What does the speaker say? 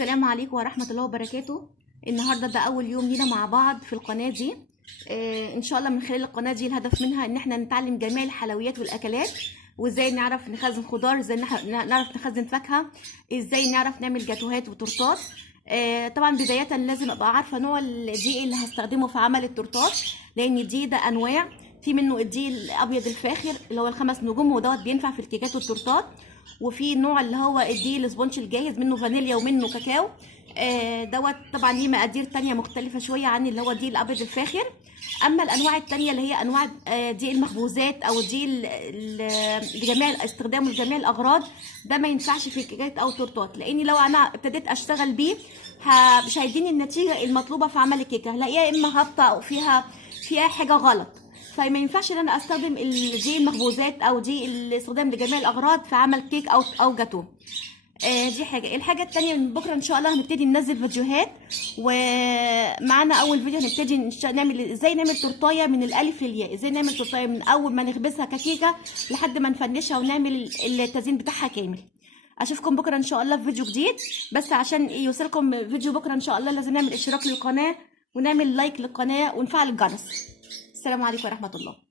السلام عليكم ورحمة الله وبركاته. النهاردة ده أول يوم لينا مع بعض في القناة دي. إن شاء الله من خلال القناة دي الهدف منها إن احنا نتعلم جميع الحلويات والأكلات، وإزاي نعرف نخزن خضار، إزاي نعرف نخزن فاكهة، إزاي نعرف نعمل جاتوهات وتورتات. طبعا بداية لازم أبقى عارفة نوع الدقيق اللي هستخدمه في عمل التورتات، لأن الدقيق ده أنواع. في منه الدقيق الأبيض الفاخر اللي هو ال5 نجوم، ودوت بينفع في الكيكات والتورتات. وفي نوع اللي هو الدقيق الاسبونج الجاهز، منه فانيليا ومنه كاكاو. دوت طبعا ليه مقادير تانية مختلفة شوية عن اللي هو الدقيق الابيض الفاخر. اما الانواع التانية اللي هي انواع دقيق المخبوزات او الدقيق لجميع استخدامه لجميع الاغراض، ده ما ينفعش في الكيكات او التورتات، لاني لو انا ابتديت اشتغل بيه مش هيديني النتيجة المطلوبة في عمل الكيكة، هلاقيها اما هابطة او فيها حاجة غلط. فما ينفعش ان انا استخدم دي المخبوزات او دي الاستخدام لجميع الاغراض في عمل كيك او جاتو. دي حاجه. الحاجه التانية من بكره ان شاء الله هنبتدي ننزل فيديوهات، ومعانا اول فيديو هنبتدي نعمل ازاي نعمل تورتايه من الالف للياء، ازاي نعمل تورتايه من اول ما نخبزها ككيكه لحد ما نفنشها ونعمل التزيين بتاعها كامل. اشوفكم بكره ان شاء الله في فيديو جديد. بس عشان يوصلكم فيديو بكره ان شاء الله لازم نعمل اشتراك للقناه ونعمل لايك للقناه ونفعل الجرس. السلام عليكم ورحمة الله.